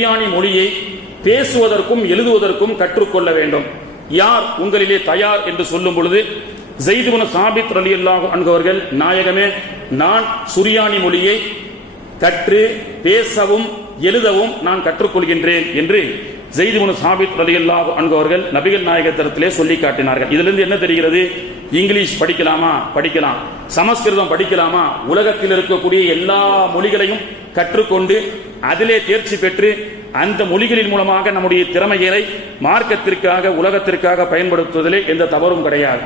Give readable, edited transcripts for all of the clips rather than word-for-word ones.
Suriani மொழியை பேசுவதற்கும் எழுதுவதற்கும் கற்றுக்கொள்ள வேண்டும். யார் உங்களிலே தயார் என்று சொல்லும் பொழுது ஸைத் இப்னு சாபித் ரலியல்லாஹு அன்ஹு அவர்கள், நாயகமே, நான் சுரியானி மொழியை கற்று பேசவும் எழுதவும் நான் கற்றுக்கொள்கின்றேன் என்று ஸைத் இப்னு சாபித் ரலியல்லாஹு அன்ஹு அவர்கள் நபிகள் நாயகத்திலே சொல்லி காட்டினார்கள். இதிலிருந்து என்ன தெரிகிறது? இங்கிலீஷ் படிக்கலாமா? படிக்கலாம். சமஸ்கிருதம் படிக்கலாமா? உலகத்தில் இருக்கக்கூடிய எல்லா மொழிகளையும் கற்றுக்கொண்டு அதிலே தேர்ச்சி பெற்று அந்த மொழிகளின் மூலமாக நம்முடைய திறமைகளை மார்க்கத்திற்காக உலகத்திற்காக பயன்படுத்துவதிலே எந்த தவறும் கிடையாது.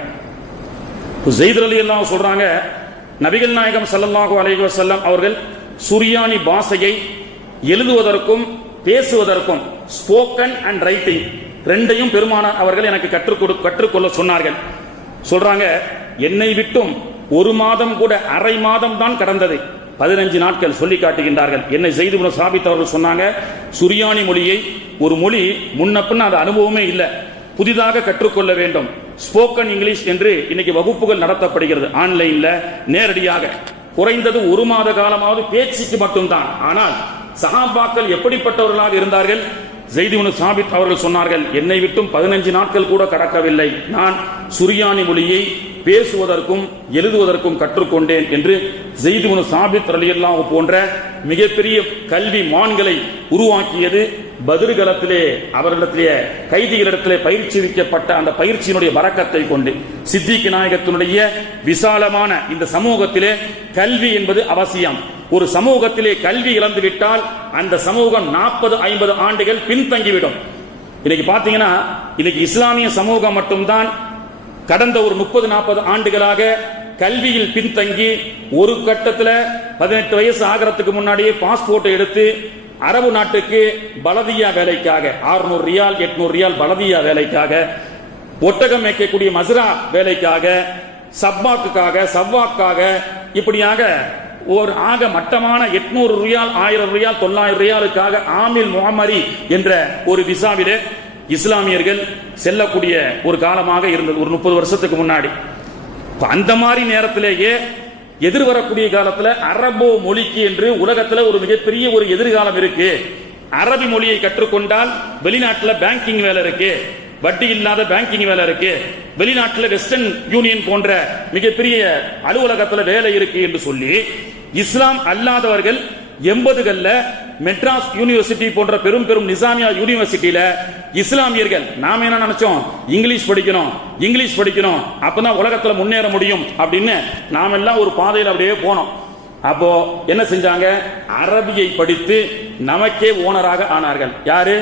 ஸைத் ரலியல்லாஹு சொல்றாங்க, நபிகள் நாயகம் ஸல்லல்லாஹு அலைஹி வஸல்லம் அவர்கள் சுரியானி பாஷையை எழுதுவதற்கும் பேசுவதற்கும், ஸ்போக்கன் அண்ட் ரைட்டிங் ரெண்டையும் பெருமானார் அவர்கள் எனக்கு கற்றுக்கொள்ள சொன்னார்கள். சொல்றாங்க, என்னை விட்டும் ஒரு மாதம் கூட அரை மாதம் தான் கடந்தது, 15 நாட்கள் சொல்லி காட்டுகின்றார்கள். என்னை ஸைத் இப்னு சாபித் அவர்கள் சொன்னாங்க, சுரியானி மொழியை ஒரு மொழி முன்னப்பின் அது அனுபவமே இல்லை, புதிதாக கற்றுக்கொள்ள வேண்டும். ஸ்போக்கன் இங்கிலீஷ் என்று இன்னைக்கு வகுப்புகள் நடத்தப்படுகிறது, ஆன்லைன்ல நேரடியாக. குறைந்தது ஒரு மாத காலமாவது பேச்சுக்கு மட்டும்தான். ஆனால் சஹாபாக்கள் எப்படிப்பட்டவர்களாக இருந்தார்கள்? ஸைத் இப்னு சாபித் அவர்கள் சொன்னார்கள், என்னை விட்டும் 15 நாட்கள் கூட கடக்கவில்லை, நான் சுரியானி மொழியை பேசுவதற்கும் எழுதுவதற்கும் கற்றுக்கொண்டேன் என்று ஸைத் இப்னு சாபித் ரலியல்லாஹு போன்ற மிகப்பெரிய கல்வி மான்களை உருவாக்கியது பத்ர் களத்திலே அவர்களிடத்திலே கைதிகளிடத்திலே பயிற்சிவிக்கப்பட்ட அந்த பயிற்சியினுடைய பரக்கத்தை கொண்டு. சித்திக் நாயகத்தினுடைய விசாலமான இந்த சமூகத்திலே கல்வி என்பது அவசியம். ஒரு சமூகத்திலே கல்வி இழந்துவிட்டால் அந்த சமூகம் 40-50 ஆண்டுகள் பின்தங்கிவிடும். இன்னைக்கு பாத்தீங்கன்னா, இன்னைக்கு இஸ்லாமிய சமூகம் மட்டும்தான் கடந்த ஒரு 30-40 ஆண்டுகளாக கல்வியில் பின்தங்கி ஒரு கட்டத்தில் 18 வயசு ஆகிறதுக்கு முன்னாடியே பாஸ்போர்ட்டை எடுத்து அரபு நாட்டுக்கு பலதியா வேலைக்காக 600 ரியால் 800 ரியால் பலதியா வேலைக்காக, ஒட்டகம் மேய்க்கக்கூடிய மஸ்ரா வேலைக்காக, சவ்வாக்காக இப்படியாக ஒரு ஆக மட்டமான 800 ரியால் 1000 ரியால் 900 ரியாலுக்காக ஆமில் முஹம்மரி என்ற ஒரு விசாவிலே இஸ்லாமியர்கள் செல்லக்கூடிய ஒரு காலமாக இருந்தது, ஒரு 30 வருஷத்துக்கு முன்னாடி. அந்த மாதிரி நேரத்திலேயே எதிர்வரக்கூடிய காலத்தில் அரபோ மொழிக்கு என்று உலகத்தில் ஒரு மிகப்பெரிய ஒரு எதிர்காலம் இருக்கு. அரபி மொழியை கற்றுக்கொண்டால் வெளிநாட்டில் பேங்கிங் வேலை இருக்கு, வட்டி இல்லாத பேங்கிங் வேலை இருக்கு, வெளிநாட்டில் வெஸ்டர்ன் யூனியன் போன்ற மிகப்பெரிய அலுவலகத்தில் வேலை இருக்கு என்று சொல்லி இஸ்லாம் அல்லாதவர்கள் 80களில் மெட்ராஸ் யூனிவர்சிட்டி போன்ற பெரும் பெரும் நிசாமியா யூனிவர்சிட்டியில இஸ்லாமியர்கள், நாம என்ன நினைச்சோம், இங்கிலீஷ் படிக்கணும் அப்பதான் உலகத்துல முன்னேற முடியும் அப்படின்னு நாம எல்லாம் ஒரு பாதையில் அப்படியே போனோம். அப்போ என்ன செஞ்சாங்க? அரபியை படித்து நமக்கே ஓனராக ஆனார்கள். யாரு?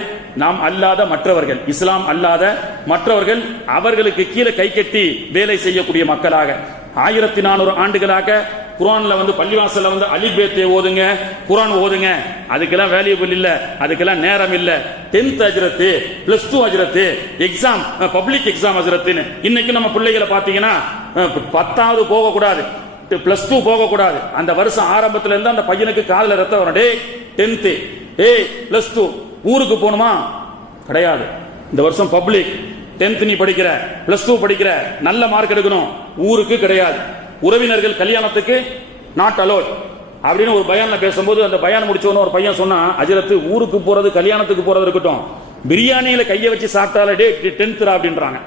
நாம் அல்லாத மற்றவர்கள், இஸ்லாம் அல்லாத மற்றவர்கள், அவர்களுக்கு கீழே கை கட்டி வேலை செய்யக்கூடிய மக்களாக 1400 ஆண்டுகளாக குர்ஆன்ல பள்ளிவாசல்ல அலிபேத்தை ஓதுங்க, குர்ஆன் ஓதுங்க, அதுக்கெல்லாம் வேல்யூபிள் இல்ல, அதுக்கெல்லாம் நேரம் இல்ல. 10th அஜ்ரத்து, +2 அஜ்ரத்து, எக்ஸாம், பப்ளிக் எக்ஸாம் அஜ்ரத்துன்னு இன்னைக்கு நம்ம பிள்ளைகளை பாத்தீங்கன்னா 10வது போக கூடாது, +2 போக கூடாது. அந்த வருஷம் ஆரம்பத்துல இருந்து அந்த பையனுக்கு காதுல ரத்தம் வரும். டேய் 10th, ஏய் +2, ஊருக்கு போகணுமா? கிடையாது. இந்த வருஷம் பப்ளிக், 10th நீ படிக்கிற, +2 படிக்கிற, நல்ல மார்க் எடுக்கணும், ஊருக்கு கிடையாது. உறவினர்கள் கல்யாணத்துக்கு நாட் அலோட் அப்படின்னு ஒரு பயான்ல பேசும்போது அந்த பயான் முடிச்சவன ஒரு பையன் சொன்னா, அஜரத்து ஊருக்கு போறது கல்யாணத்துக்கு போறது இருக்கட்டும், பிரியாணியில கைய வச்சு சாப்பிட்டாலே டே 10th அப்படின்றாங்க.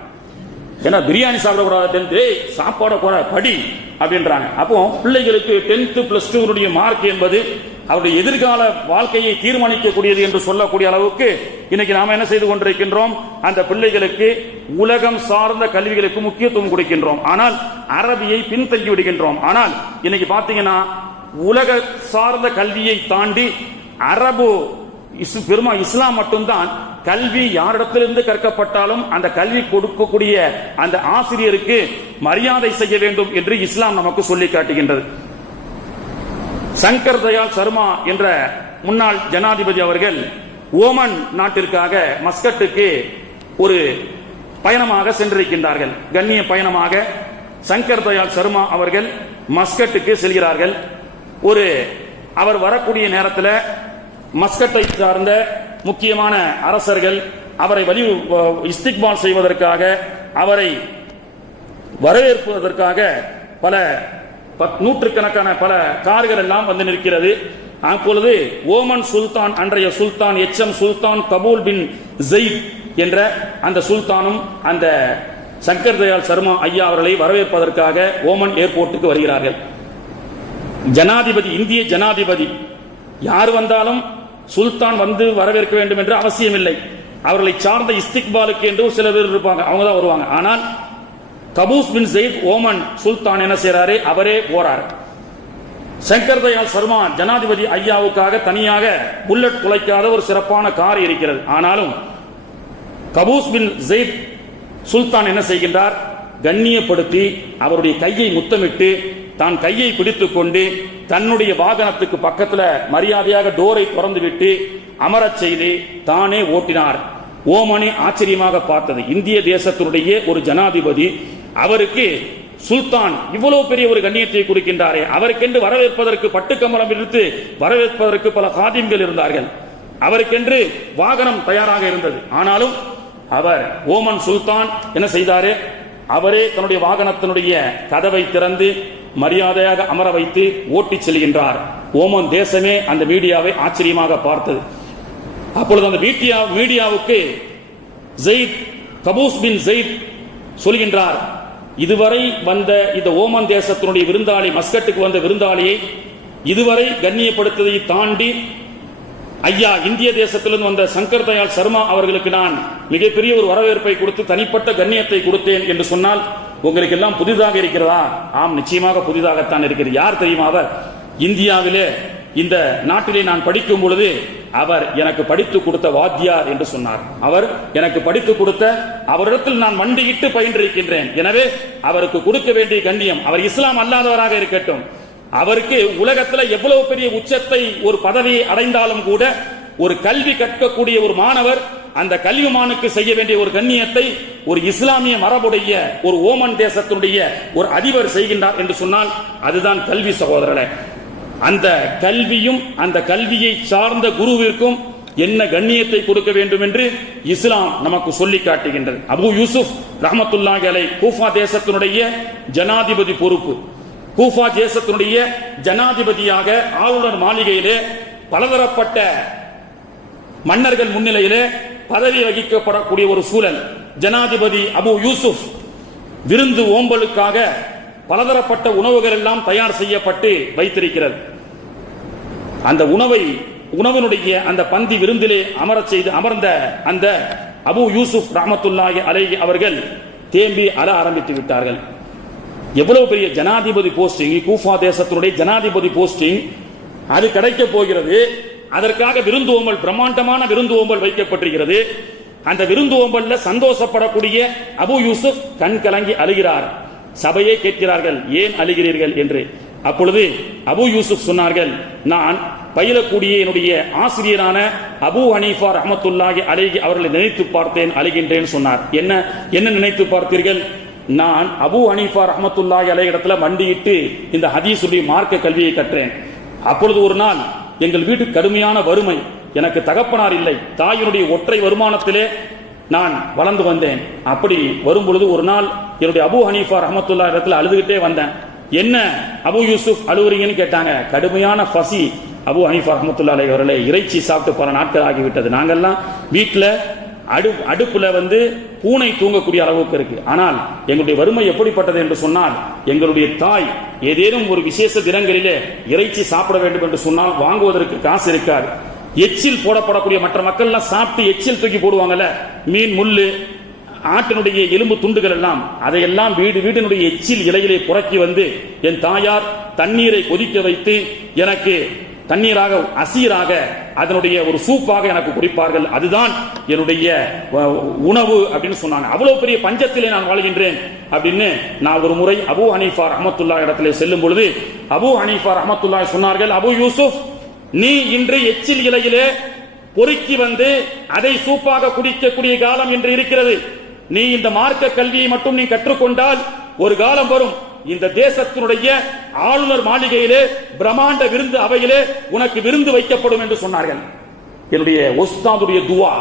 ஏன்னா பிரியாணி சாப்பிடக்கூடாது, 10th சாப்பாட கூட படி அப்படின்றாங்க. அப்போ பிள்ளைகளுக்கு 10th +2 மார்க் என்பது அவருடைய எதிர்கால வாழ்க்கையை தீர்மானிக்கக்கூடியது என்று சொல்லக்கூடிய அளவுக்கு இன்னைக்கு நாம என்ன செய்து கொண்டிருக்கின்றோம்? அந்த பிள்ளைகளுக்கு உலகம் சார்ந்த கல்விகளுக்கு முக்கியத்துவம் கொடுக்கின்றோம், ஆனால் அரபியை பின்தங்கி விடுகின்றோம். ஆனால் இன்னைக்கு பாத்தீங்கன்னா உலக சார்ந்த கல்வியை தாண்டி அரபு பெருமா இஸ்லாம் மட்டும்தான் கல்வி யாரிடத்திலிருந்து கற்கப்பட்டாலும் அந்த கல்வி கொடுக்கக்கூடிய அந்த ஆசிரியருக்கு மரியாதை செய்ய வேண்டும் என்று இஸ்லாம் நமக்கு சொல்லி காட்டுகின்றது. சங்கர் தயாள் சர்மா என்ற முன்னாள் ஜனாதிபதி அவர்கள் ஓமன் நாட்டிற்காக மஸ்கட்டுக்கு ஒரு பயணமாக சென்றிருக்கின்றார்கள். கண்ணிய பயணமாக சங்கர் தயாள் சர்மா அவர்கள் மஸ்கட்டுக்கு செல்கிறார்கள். அவர் வரக்கூடிய நேரத்தில் மஸ்கட்டை சார்ந்த முக்கியமான அரசர்கள் அவரை இஸ்திக்பால் செய்வதற்காக, அவரை வரவேற்பதற்காக பல நூற்றுக்கணக்கான பல கார்கள் எல்லாம் வந்து நிற்கிறது. அப்பொழுது ஓமன் சுல்தான், அன்றைய சுல்தான் எச்எம் சுல்தான் கபூல் பின் ஜெயித் என்ற அந்த சுல்தானும் அந்த சங்கர் தயாள் சர்மா ஐயா அவர்களை வரவேற்பதற்காக ஓமன் ஏர்போர்ட்டுக்கு வருகிறார்கள். ஜனாதிபதி, இந்திய ஜனாதிபதி யார் வந்தாலும் சுல்தான் வந்து வரவேற்க வேண்டும் என்று அவசியம் இல்லை. அவர்களை சார்ந்த இஸ்திக்பாலுக்கு என்று சில பேர் இருப்பாங்க, அவங்க தான் வருவாங்க. ஆனால் கபூஸ் பின் ஜெயித் ஓமன் சுல்தான் என்ன செய்யறாரு, அவரே போறார். சங்கர் தயாள் சர்மா ஜனாதிபதி ஐயாவுக்காக தனியாக புல்லட் துளைக்காத ஒரு சிறப்பான கார் இருக்கிறது. ஆனாலும் கபூஸ் பின் ஜெயித் சுல்தான் என்ன செய்கின்றார், கண்ணியப்படுத்தி அவருடைய கையை முத்தமிட்டு தான் கையை பிடித்துக் கொண்டு தன்னுடைய வாகனத்துக்கு பக்கத்தில் மரியாதையாக டோரை திறந்து விட்டு அமரச் செய்து தானே ஓட்டினார். ஓமனே ஆச்சரியமாக பார்த்தது. இந்திய தேசத்தினுடைய ஒரு ஜனாதிபதி, அவருக்கு சுல்தான் இவ்வளவு பெரிய ஒரு கண்ணியத்தை கொடுக்கின்றாரே, அவருக்கென்று வரவேற்பதற்கு பட்டுக்கமலம் இருந்து வரவேற்பதற்கு பல காதிம்கள் இருந்தார்கள், அவருக்கென்று வாகனம் தயாராக இருந்தது. ஆனாலும் அவர் ஓமன் சுல்தான் என்ன செய்தாரு, அவரே தன்னுடைய வாகனத்தினுடைய கதவை திறந்து மரியாதையாக அமர வைத்து ஓட்டி செல்கின்றார். ஓமன் தேசமே அந்த மீடியாவை ஆச்சரியமாக பார்த்தது. அப்பொழுது அந்த மீடியாவுக்கு ஜெயித், கபூஸ் பின் ஜெயித் சொல்கின்றார், இதுவரை வந்த இந்த ஓமன் தேசத்தினுடைய விருந்தாளி, மஸ்கட்டுக்கு வந்த விருந்தாளியை இதுவரை கண்ணியப்படுத்ததை தாண்டி ஐயா இந்திய தேசத்திலிருந்து வந்த சங்கர் தயாள் சர்மா அவர்களுக்கு நான் மிகப்பெரிய ஒரு வரவேற்பை கொடுத்து தனிப்பட்ட கண்ணியத்தை கொடுத்தேன் என்று சொன்னால் உங்களுக்கு எல்லாம் புதிதாக இருக்கிறதா? ஆம், நிச்சயமாக புதிதாகத்தான் இருக்கிறது. யார் தெரியுமா அவர்? இந்தியாவிலே இந்த நாட்டிலே நான் படிக்கும் பொழுது அவர் எனக்கு படித்து கொடுத்த வாத்தியார் என்று சொன்னார். அவர் எனக்கு படித்து கொடுத்த, அவரிடத்தில் நான் மண்டியிட்டு பயின்றிருக்கின்றேன். எனவே அவருக்கு கொடுக்க வேண்டிய கண்ணியம், அவர் இஸ்லாம் அல்லாதவராக இருக்கட்டும், அவருக்கு உலகத்தில் எவ்வளவு பெரிய உச்சத்தை ஒரு பதவியை அடைந்தாலும் கூட ஒரு கல்வி கற்கக்கூடிய ஒரு மாணவர் அந்த கல்விமானுக்கு செய்ய வேண்டிய ஒரு கண்ணியத்தை ஒரு இஸ்லாமிய மரபுடைய ஒரு ஓமன் தேசத்தினுடைய ஒரு அதிபர் செய்கின்றார் என்று சொன்னால் அதுதான் கல்வி. சகோதரர்களே, அந்த கல்வியும் அந்த கல்வியை சார்ந்த குருவிற்கும் என்ன கண்ணியத்தை கொடுக்க வேண்டும் என்று இஸ்லாம் நமக்கு சொல்லி காட்டுகின்றது. அபு யூசுப் ரஹ்மத்துல்லாஹி அலைஹி கூஃபா தேசத்தினுடைய ஜனாதிபதி பொறுப்பு, கூஃபா தேசத்தினுடைய ஜனாதிபதியாக ஆளுநர் மாளிகையிலே பலதரப்பட்ட மன்னர்கள் முன்னிலையிலே பதவி வகிக்கப்படக்கூடிய ஒரு சூழல். ஜனாதிபதி அபு யூசுப் விருந்து ஓம்பலுக்காக பலதரப்பட்ட உணவுகள் எல்லாம் தயார் செய்யப்பட்டு வைத்திருக்கிறது. அந்த உணவினுடைய அந்த பந்தி விருந்திலே அமர்ந்த அந்த அபு யூசுப் ரஹ்மத்துல்லாஹி அலைஹி அவர்கள் தேம்பி அழ ஆரம்பித்து விட்டார்கள். எவ்வளவு பெரிய ஜனாதிபதி போஸ்டிங், கூஃபா தேசத்தினுடைய ஜனாதிபதி போஸ்டிங் அது கிடைக்க போகிறது. அதற்காக விருந்து ஓம்பல், பிரம்மாண்டமான விருந்து ஓம்பல் வைக்கப்பட்டிருக்கிறது. அந்த விருந்து ஓம்பல்ல சந்தோஷப்படக்கூடிய அபு யூசுப் கண் கலங்கி அழுகிறார். சபையே கேட்கிறார்கள், ஏன் அழுகிறீர்கள் என்று. அப்பொழுது அபு யூசுப் சொன்னார்கள், நான் பயிலக்கூடிய என்னுடைய ஆசிரியரான அபு ஹனீஃபா ரஹ்மத்துல்லாஹி அலைஹி அவர்களை நினைத்து பார்த்தேன், அழுகின்றேன் சொன்னார். என்ன நினைத்து பார்த்தீர்கள்? நான் அபு ஹனீஃபா ரஹ்மத்துல்லாஹி அலைஹி இடத்துல மண்டியிட்டு இந்த ஹதீஸுடைய மார்க்க கல்வியை கற்றேன். அப்பொழுது ஒரு நாள் எங்கள் வீட்டுக்கு கடுமையான வறுமை, எனக்கு தகப்பனார் இல்லை, தாயினுடைய ஒற்றை வருமானத்திலே நான் வளர்ந்து வந்தேன். அப்படி வரும் பொழுது ஒரு நாள் என்னுடைய அபு ஹனீஃபா ரஹ்மத்துல்லாஹி இடத்துல அழுதுகிட்டே வந்தேன். என்ன அபு யூசுப் அழுவுறீங்கன்னு கேட்டாங்க. கடுமையான பசி அபு ஹனீஃபா ரஹ்மத்துல்லாஹி அலைஹி அவர்களே, இறைச்சி சாப்பிட்டு பல நாட்கள் ஆகிவிட்டது. நாங்கெல்லாம் வீட்டில் அடுப்புல பூனை தூங்கக்கூடிய அளவுக்கு இருக்கு. ஆனால் எங்களுடைய வறுமை எப்படிப்பட்டது என்று சொன்னால், எங்களுடைய தாய் ஏதேனும் ஒரு விசேஷ தினங்களிலே இறைச்சி சாப்பிட வேண்டும் என்று சொன்னால் வாங்குவதற்கு காசு இருக்காது. எச்சில் போடப்படக்கூடிய, மற்ற மக்கள் எல்லாம் சாப்பிட்டு எச்சில் தூக்கி போடுவாங்கல்ல, மீன் முள்ளு, ஆட்டினுடைய எலும்பு துண்டுகள் எல்லாம், அதையெல்லாம் வீட்டினுடைய எச்சில் இலையிலே புறக்கி வந்து என் தாயார் தண்ணீரை கொதிக்க வைத்து எனக்கு தண்ணீராக அசீராக அதனுடைய ஒரு சூப்பாக எனக்கு குடிப்பார்கள். அதுதான் என்னுடைய உணவு அப்படின்னு சொன்னாங்க. அவ்வளவு பெரிய பஞ்சத்திலே நான் வாழ்கின்றேன் அப்படின்னு நான் ஒரு முறை அபு ஹனீஃபா ரஹ்மத்துல்லாஹி இடத்திலே செல்லும் பொழுது அபு ஹனீஃபா ரஹ்மத்துல்லாஹி சொன்னார்கள், அபு யூசுப், நீ இன்று எச்சில் இலையிலே பொறுக்கி வந்து அதை சூப்பாக குடிக்கக்கூடிய காலம் என்று இருக்கிறது. நீ இந்த மார்க்க கல்வியை மட்டும் நீ கற்றுக்கொண்டால் ஒரு காலம் வரும், இந்த தேசத்தினுடைய ஆளுநர் மாளிகையிலே பிரம்மாண்ட விருந்து அவையிலே உனக்கு விருந்து வைக்கப்படும் என்று சொன்னார்கள். என்னுடைய உஸ்தாதுடைய துவா,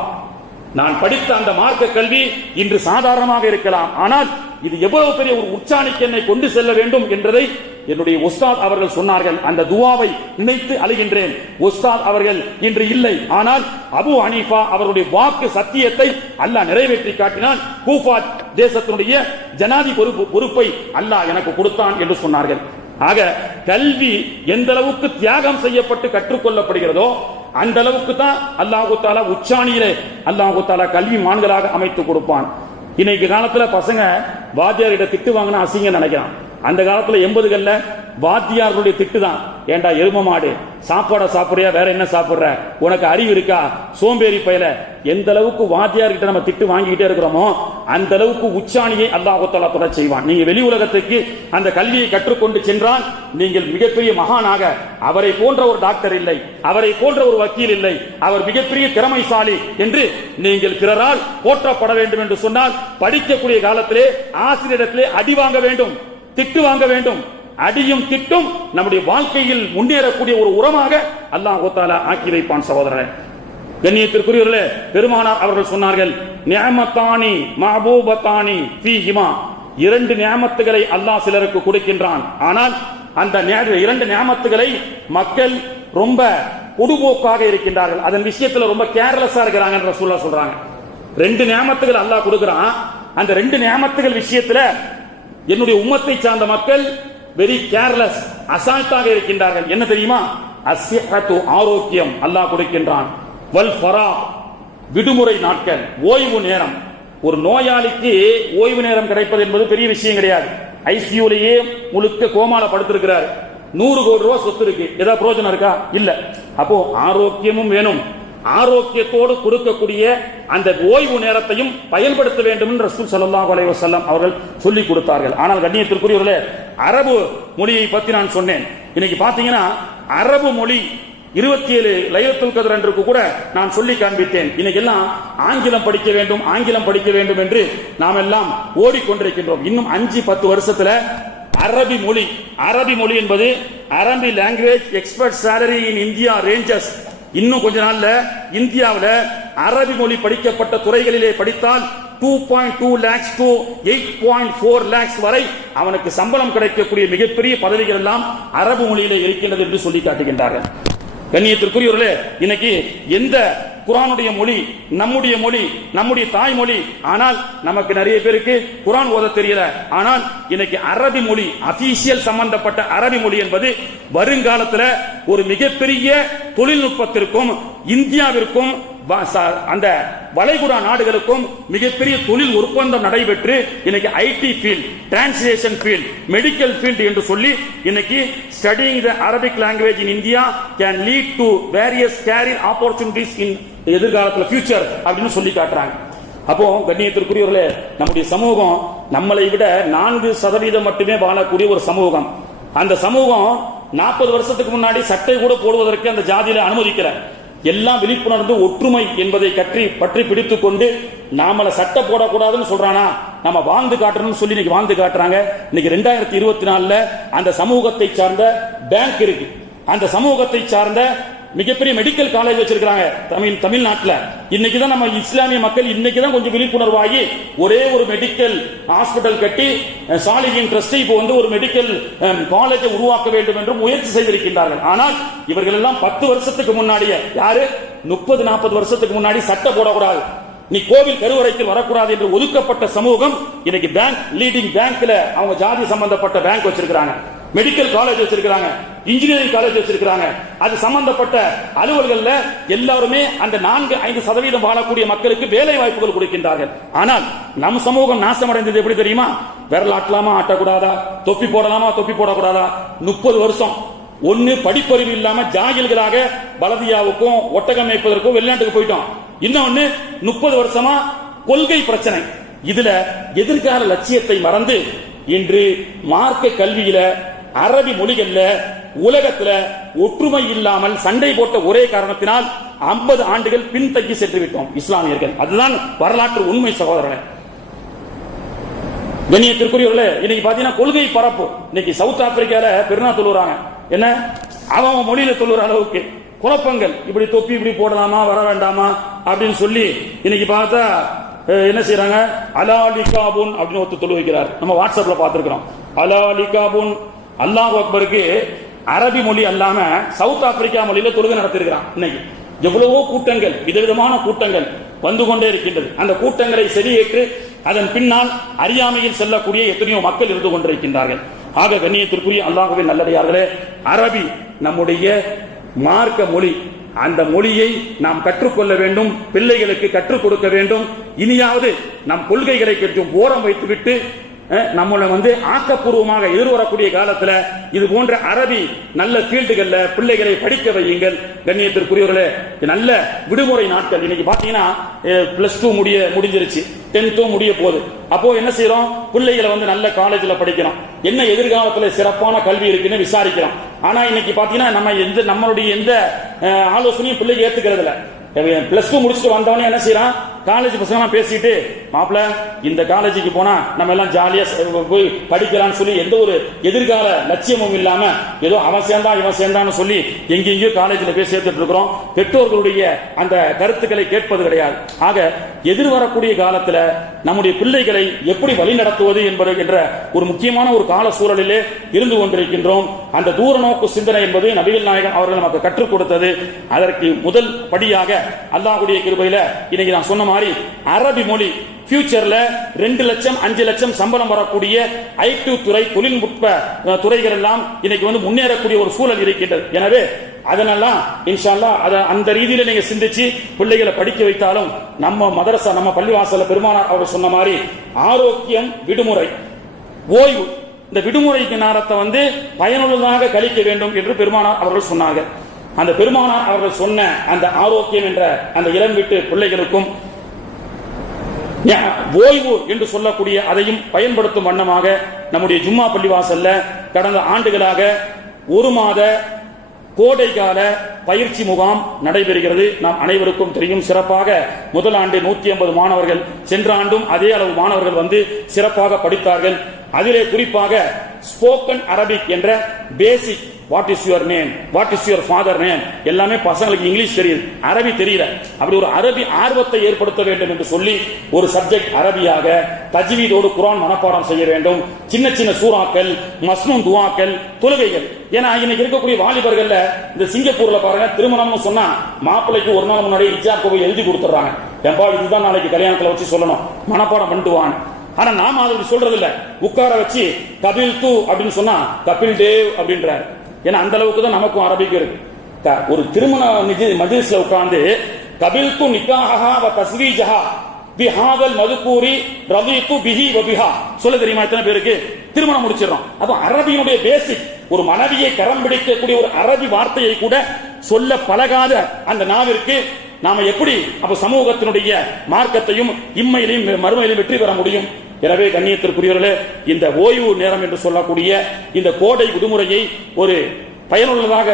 நான் படித்த அந்த மார்க்க கல்வி இன்று சாதாரணமாக இருக்கலாம், ஆனால் இது எவ்வளவு பெரிய ஒரு உச்சாணிக்கு என்னை கொண்டு செல்ல வேண்டும் என்பதை என்னுடைய உஸ்தாத் அவர்கள் சொன்னார்கள், அந்த துவாவை நினைத்து அழுகின்றேன். உஸ்தாத் அவர்கள் இன்று இல்லை, ஆனால் அபு ஹனீஃபா அவருடைய வாக்கு சத்தியத்தை அல்லாஹ் நிறைவேற்றி காட்டினான். கூஃபா தேசத்தினுடைய ஜனாதி பொறுப்பை அல்லாஹ் எனக்கு கொடுத்தான் என்று சொன்னார்கள். ஆக கல்வி எந்த அளவுக்கு தியாகம் செய்யப்பட்டு கற்றுக்கொள்ளப்படுகிறதோ அந்த அளவுக்கு தான் அல்லாஹு தஆலா உச்சாணியிலே அல்லாஹு தஆலா கல்வி மான்களாக அமைத்து கொடுப்பான். இன்னைக்கு காலத்துல பசங்க வாத்தியாரிட திட்டு வாங்கினா அசிங்க நினைக்கிறான். அந்த காலத்துல 80களில் வாத்தியார்களுடைய திட்டு தான், ஏண்டா எரும மாடு, சாப்பாட சாப்பிடுறியா, வேற என்ன சாப்பிடுற, உனக்கு அறிவு இருக்கா, சோம்பேறி பயல. எந்த அளவுக்கு வாத்தியார்கிட்ட நம்ம திட்டு வாங்கிக்கிட்டே இருக்கிறோமோ அந்த அளவுக்கு உச்சாணியை அல்லாஹ் தஆலா தொட செய்வான். நீங்க வெளி உலகத்துக்கு அந்த கல்வியை கற்றுக்கொண்டு சென்றால் நீங்கள் மிகப்பெரிய மகானாக, அவரை போன்ற ஒரு டாக்டர் இல்லை, அவரை போன்ற ஒரு வக்கீல் இல்லை, அவர் மிகப்பெரிய திறமைசாலி என்று நீங்கள் பிறரால் போற்றப்பட வேண்டும் என்று சொன்னால் படிக்கக்கூடிய காலத்திலே ஆசிரியரிடத்திலே அடி வாங்க வேண்டும், திட்டு வாங்க வேண்டும். அடியும் திட்டும் நம்முடைய வாழ்க்கையில் முன்னேறக்கூடிய ஒரு உரமாக அல்லாஹ் தஆலா ஆக்கி வைப்பான். சகோதரரே, கண்ணியத்திற்குரியவர்களே, பெருமானார் அவர்கள் சொன்னார்கள், நிஅமத்தானி மஹ்பூபத்தானி ஃபீஹிமா, 2 நிஅமத்துகளை அல்லாஹ் சிலருக்கு கொடுக்கின்றான். ஆனால் அந்த 2 நிஅமத்துகளை மக்கள் ரொம்ப பொடுபோக்காக இருக்கின்றார்கள், அதன் விஷயத்துல ரொம்ப கேர்லெஸ்ஸா இருக்கிறாங்க என்று ரசூலுல்லாஹ் சொல்றாங்க. 2 நிஅமத்துகள் அல்லாஹ் கொடுக்கிறான், அந்த 2 நிஅமத்துகள் விஷயத்துல என்னுடைய உம்மத்தை சார்ந்த மக்கள் வெரி கேர்லெஸ், அசால்ட்டாக இருக்கின்றார்கள். என்ன தெரியுமா? அஸ்ஸிஹத்து, ஆரோக்கியம் அல்லாஹ் கொடுக்கின்றான். வல் ஃபரா, விடுமுறை நாட்கள், ஓய்வு நேரம். ஒரு நோயாளிக்கு ஓய்வு நேரம் கிடைப்பது என்பது பெரிய விஷயம் கிடையாது. ஐசியூலேயே முழுக்க கோமால படுத்திருக்கிறார், 100 கோடி ரூபாய் சொத்து இருக்கு, ஏதாவது பிரயோஜனம் இருக்கா? இல்ல. அப்போ ஆரோக்கியமும் வேணும், ஆரோக்கியத்தோடு கொடுக்கக்கூடிய அந்த ஓய்வு நேரத்தையும் பயன்படுத்த வேண்டும் என்று ரசூல் ஸல்லல்லாஹு அலைஹி வஸல்லம் அவர்கள் சொல்லிக் கொடுத்தார்கள். ஆனால் கண்ணியத்திற்குரியவர்களே, அரபு மொழியை பற்றி நான் சொன்னேன். இன்னைக்கு பாத்தீங்கன்னா அரபு மொழி 27 லைலத்துல் கத்ர் அன்றுக்கு கூட நான் சொல்லி காண்பித்தேன். இன்னைக்கு எல்லாம் ஆங்கிலம் படிக்க வேண்டும், ஆங்கிலம் படிக்க வேண்டும் என்று நாம் எல்லாம் ஓடிக்கொண்டிருக்கின்றோம். இன்னும் 5-10 வருஷத்துல அரபி மொழி என்பது அரபி language expert salary in India ranges. இன்னும் கொஞ்ச நாள்ல இந்தியாவில் அரபி மொழி படிக்கப்பட்ட துறைகளிலே படித்தால் 2.2 lakhs to 8.4 lakhs வரை அவனுக்கு சம்பளம் கிடைக்கக்கூடிய மிகப்பெரிய பதவிகள் எல்லாம் அரபு மொழியிலே இருக்கின்றது என்று சொல்லி காட்டுகின்றார்கள். கண்ணியத்திற்குரியவர்களே, இன்னைக்கு எந்த குர்ஆனுடைய மொழி நம்முடைய மொழி, நம்முடைய தாய்மொழி. ஆனால் நமக்கு நிறைய பேருக்கு குர்ஆன் ஓத தெரியல. ஆனால் இன்னைக்கு அரபி மொழி, அபிஷியல் சம்பந்தப்பட்ட அரபி மொழி என்பது வருங்காலத்தில் ஒரு மிகப்பெரிய தொழில்நுட்பத்திற்கும் இந்தியாவிற்கும் அந்த வளைகுடா நாடுகளுக்கும் மிகப்பெரிய தொழில் ஒப்பந்தம் நடைபெற்று இன்னைக்கு IT field, translation field, medical field என்று சொல்லி இன்னைக்கு studying the Arabic language in India can lead to various carrier opportunities இன் எதிர்காலத்தில் ஃபியூச்சர் அப்படின்னு சொல்லி காட்டுறாங்க. அப்போ கண்ணியத்திற்குரியவர்களே, நம்முடைய சமூகம் நம்மளை விட 4% மட்டுமே வாழக்கூடிய ஒரு சமூகம். அந்த சமூகம் 40 வருஷத்துக்கு முன்னாடி சட்டை கூட போடுவதற்கு அந்த ஜாதியில அனுமதிக்கல. எல்லாம் விழிப்புணர்ந்து ஒற்றுமை என்பதை பற்றி பிடித்துக் கொண்டு நாமள சட்டை போடக்கூடாதுன்னு சொல்றானா, நம்ம வாழ்ந்து காட்டணும்னு சொல்லி இன்னைக்கு வாழ்ந்து காட்டுறாங்க. இன்னைக்கு 2024 அந்த சமூகத்தை சார்ந்த பேங்க் இருக்கு, அந்த சமூகத்தை சார்ந்த மிகப்பெரிய மெடிக்கல் காலேஜ் வச்சிருக்காங்க தமிழ்நாட்டில். இன்னைக்கு தான் நம்ம இஸ்லாமிய மக்கள் இன்னைக்கு தான் கொஞ்சம் விழிப்புணர்வாகி ஒரே ஒரு மெடிக்கல் ஹாஸ்பிட்டல் கட்டி சாலிஹின் ட்ரஸ்ட் இப்போ ஒரு மெடிக்கல் காலேஜை உருவாக்க வேண்டும் என்று முயற்சி செய்திருக்கின்றார்கள். ஆனால் இவர்கள் எல்லாம் 10 வருஷத்துக்கு முன்னாடியே, யாரு 30-40 வருஷத்துக்கு முன்னாடி சட்டை போடக்கூடாது, நீ கோவில் கருவறைக்கு வரக்கூடாது என்று ஒதுக்கப்பட்ட சமூகம் இன்னைக்கு பேங்க், லீடிங் பேங்க்ல அவங்க ஜாதி சம்பந்தப்பட்ட பேங்க் வச்சிருக்காங்க, மெடிக்கல் காலேஜ் வச்சிருக்காங்க, இன்ஜினியரிங் காலேஜ் வச்சிருக்காங்க. அது சம்பந்தப்பட்ட அலுவல்கள்ல எல்லாருமே அந்த 4-5% வாழக்கூடிய மக்களுக்கு வேலை வாய்ப்புகள் கொடுக்கின்றார்கள். ஆனால் நம் சமூகம் நாசமடைந்தது எப்படி தெரியுமா? விரல் ஆட்டலாமா, ஆட்டக்கூடாதா, தொப்பி போடலாமா, தொப்பி போடக்கூடாதா, 30 வருஷம் ஒன்னு படிப்பறிவு இல்லாம ஜாகில்களாக பலதியாவுக்கும் ஒட்டகம் மேய்ப்பதற்கும் வெளிநாட்டுக்கு போயிட்டோம். இன்னொன்னு 30 வருஷமா கொள்கை பிரச்சனை. இதுல எதிர்கால லட்சியத்தை மறந்து இன்று மார்க்க கல்வியில அரபி மொழிகள்ல உலகத்துல ஒற்றுமை இல்லாமல் சண்டை போட்ட ஒரே காரணத்தினால் 50 ஆண்டுகள் பின்தங்கி சென்று விட்டோம் இஸ்லாமியர்கள். அதுதான் வரலாற்று உண்மை சகோதரர்களே. கண்ணியத்திற்குரியவர்களே, இன்னைக்கு பாத்தீங்கன்னா கொள்கை பரப்பு. இன்னைக்கு சவுத் ஆப்பிரிக்கால பெருநா தொழுறாங்க, என்ன அவன் மொழியில தொழுற அளவுக்கு குழப்பங்கள். இப்படி தொப்பி இப்படி போடலாமா, வர வேண்டாமா அப்படின்னு சொல்லி இன்னைக்கு பார்த்தா என்ன செய்யறாங்க, அலாலிகாபுன் அப்படின்னு ஒருத்தர் தொழு வைக்கிறார். நம்ம வாட்ஸ்அப்ல பார்த்திருக்கிறோம். அலாலிகாபுன் அல்லாஹ் அக்பருக்கு அரபி மொழி அல்லாம சவுத் ஆப்பிரிக்கா மொழியில தொழுகை நடத்திருக்கிறான். இன்னைக்கு எவ்வளவோ கூட்டங்கள், விதவிதமான கூட்டங்கள் வந்து கொண்டே இருக்கின்றது. அந்த கூட்டங்களை செவியேற்று அதன் பின்னால் அறியாமையில் செல்லக்கூடிய எத்தனையோ மக்கள் இருந்து கொண்டிருக்கின்றார்கள். ஆக கண்ணியத்திற்குரிய அல்லாஹ்வின் நல்லடியார்களே, அரபி நம்முடைய மார்க்க மொழி. அந்த மொழியை நாம் கற்றுக்கொள்ள வேண்டும், பிள்ளைகளுக்கு கற்றுக் கொடுக்க வேண்டும். இனியாவது நம் கொள்கைகளை கொஞ்சம் ஓரம் வைத்துவிட்டு நம்மளை ஆக்கப்பூர்வமாக எதிர்வரக்கூடிய காலத்தில் இது போன்ற அரபி நல்ல ஃபீல்டுகள்ல பிள்ளைகளை படிக்க வையுங்கள். கண்ணியத்திற்குரியவர்களே, நல்ல விடுமுறை நாட்கள். இன்னைக்கு பாத்தீங்கன்னா +2 முடிஞ்சிருச்சு, 10th முடிய போகுது. அப்போ என்ன செய்யறோம், பிள்ளைகளை நல்ல காலேஜ்ல படிக்கிறோம், என்ன எதிர்காலத்தில் சிறப்பான கல்வி இருக்குன்னு விசாரிக்கிறோம். ஆனா இன்னைக்கு பாத்தீங்கன்னா நம்மளுடைய எந்த ஆலோசனையும் பிள்ளைங்க ஏத்துக்கிறது இல்ல. +2 முடிச்சுட்டு வந்தவனே என்ன செய்யறான், காலேஜ் பசங்க பேசிட்டு, மாப்பிள இந்த காலேஜுக்கு போனா நம்ம எல்லாம் ஜாலியா போய் படிக்கலாம்னு சொல்லி எந்த ஒரு எதிர்கால லட்சியமும் இல்லாம ஏதோ அவன் சேர்ந்தா இவன் சேர்ந்தான்னு சொல்லி எங்கெங்கயோ காலேஜில் போய் சேர்த்துட்டு இருக்கிறோம். பெற்றோர்களுடைய அந்த கருத்துக்களை கேட்பது கிடையாது. ஆக எதிர்வரக்கூடிய காலத்துல நம்முடைய பிள்ளைகளை எப்படி வழிநடத்துவது என்பது என்ற ஒரு முக்கியமான ஒரு கால சூழலிலே இருந்து கொண்டிருக்கின்றோம். அந்த தூர நோக்கு சிந்தனை என்பது நபிகள் நாயகம் அவர்கள் நமக்கு கற்றுக் கொடுத்தது. அதற்கு முதல் படியாக அல்லாஹ்வுடைய கிருபையில இன்னைக்கு நான் சொன்ன மாதிரி அரபி மொழி ஃபியூச்சர்ல 2 லட்சம் 5 லட்சம் சம்பளம் வரக்கூடிய ஐடி துறை, தொழில்நுட்ப துறைகள் எல்லாம் இன்னைக்கு முன்னேறக்கூடிய ஒரு சூழல் இருக்கின்றது. எனவே அதனெல்லாம் இன்ஷா அல்லாஹ் அந்த ரீதியில நீங்க சிந்திச்சு பிள்ளைகளை படிக்க வைத்தாலும், நம்ம மதரசா, நம்ம பள்ளிவாசல பெருமானார் அவர் சொன்ன மாதிரி ஆரோக்கியம், விடுமுறை, ஓய்வு, இந்த விடுமுறைக்கு நேரத்தை பயனுள்ளதாக கழிக்க வேண்டும் என்று பெருமானார் அவர்கள் சொன்னார்கள். அந்த பெருமானார் அவர்கள் சொன்ன அந்த ஆரோக்கியம் என்ற அந்த இளம் வீட்டு பிள்ளைகளுக்கும் ஓய்வு என்று சொல்லக்கூடிய அதையும் பயன்படுத்தும் வண்ணமாக நம்முடைய ஜும்மா பள்ளிவாசல்ல கடந்த ஆண்டுகளாக 1 மாத கோடைகால பயிற்சி முகாம் நடைபெறுகிறது. நாம் அனைவருக்கும் தெரியும். சிறப்பாக முதல் ஆண்டு 150 மாணவர்கள், சென்ற ஆண்டும் அதே அளவு மாணவர்கள் சிறப்பாக படித்தார்கள். அதிலே குறிப்பாக ஸ்போக்கன் அரபிக் என்ற basic, what is your name, what is your father name, எல்லாமே பசங்களுக்கு இங்கிலீஷ் தெரியுது, அரபி தெரியல. அப்படி ஒரு அரபி ஆர்வத்தை ஏற்படுத்த வேண்டும் என்று சொல்லி ஒரு சப்ஜெக்ட் அரபியாக தஜ்வீதோடு குர்ஆன் மனப்பாடம் செய்ய வேண்டும். சின்ன சின்ன சூறாக்கள், மஸ்னூன் துஆக்கள், தொழுகைகள். ஏன்னா இன்னைக்கு இருக்கக்கூடிய வாலிபர்கள் இந்த சிங்கப்பூர்ல பாருங்க, திருமணம்னு சொன்னா மாப்பிள்ளைக்கு ஒரு நாள் முன்னாடி ஹிஜாப் போய் எழுதி கொடுத்துறாங்க. ஏன்பா இதுதான் நாளைக்கு கல்யாணத்துல வச்சு சொல்லணும், மனப்பாடம் பண்ணிட்டு வாங்க. ஆனா நாம அதை சொல்றது இல்ல. உட்கார வச்சு கபில் தூ அப்படின்னு சொன்னா கபில் தேவ் அப்படின்றாரு. ஏன்னா அந்த அளவுக்கு தான் நமக்கும் அரபிக்கு இருக்கு. ஒரு திருமண மஜ்லிஸ்ல உட்கார்ந்து கபில் தூ நிக்காஹா வ தஸ்வீஜஹா பிஹாதல் மதுகூரி ரதீது பிஹி வ பிஹா சொல்ல தெரியுமா எத்தனை பேருக்கு? திருமணம் முடிச்சிடறோம். அப்ப அரபியினுடைய பேசிக், ஒரு மனைவியை கரம் பிடிக்கக்கூடிய ஒரு அரபி வார்த்தையை கூட சொல்ல பழகாத அந்த நாவிற்கு நாம எப்படி அப்ப சமூகத்தினுடைய மார்க்கத்தையும் இம்மையிலையும் மறுமையிலும் வெற்றி பெற முடியும்? எனவே கண்ணியத்திற்குரியவர்களே, இந்த ஓய்வு நேரம் என்று சொல்லக்கூடிய இந்த கோடை விடுமுறையை ஒரு பயனுள்ளதாக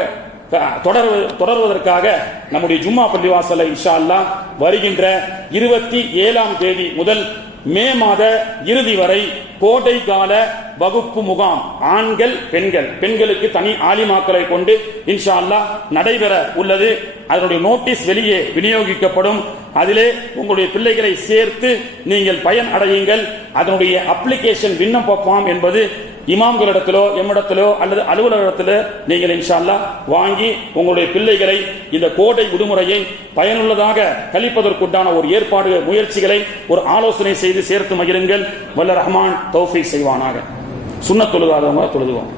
தொடர்வதற்காக நம்முடைய ஜும்மா பள்ளிவாசலை இன்ஷா அல்லாஹ் வருகின்ற 27ஆம் தேதி முதல் மே மாத இறுதி வரை கோடை கால வகுப்பு முகாம், ஆண்கள் பெண்கள், பெண்களுக்கு தனி ஆலிமாக்களை கொண்டு இன்ஷா அல்லாஹ் நடைபெற உள்ளது. அதனுடைய நோட்டீஸ் வெளியே விநியோகிக்கப்படும். அதிலே உங்களுடைய பிள்ளைகளை சேர்த்து நீங்கள் பயன் அடையுங்கள். அதனுடைய அப்ளிகேஷன் விண்ணப்ப ஃபார்ம் என்பது இமாம்களிடத்திலோ எம்மிடத்திலோ அல்லது அலுவலகத்திலோ நீங்கள் இன்ஷா அல்லாஹ் வாங்கி உங்களுடைய பிள்ளைகளை இந்த கோடை விடுமுறையை பயனுள்ளதாக கழிப்பதற்குண்டான ஒரு ஏற்பாடு, முயற்சிகளை ஒரு ஆலோசனை செய்து சேர்த்து மகிழுங்கள். வல்ல ரஹ்மான் தௌஃபீக் செய்வானாக. சுன்னத் தொழுகாதவங்க தொழுதுவோம்.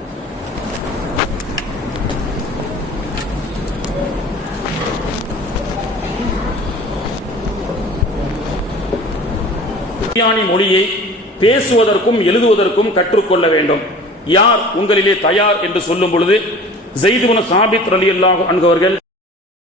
மொழியை பேசுவதற்கும் எழுதுவதற்கும் கற்றுக்கொள்ள வேண்டும். யார் உங்களிலே தயார் என்று சொல்லும் பொழுது ஸைத் இப்னு சாபித் ரலியல்லாஹு அன்ஹு அவர்கள்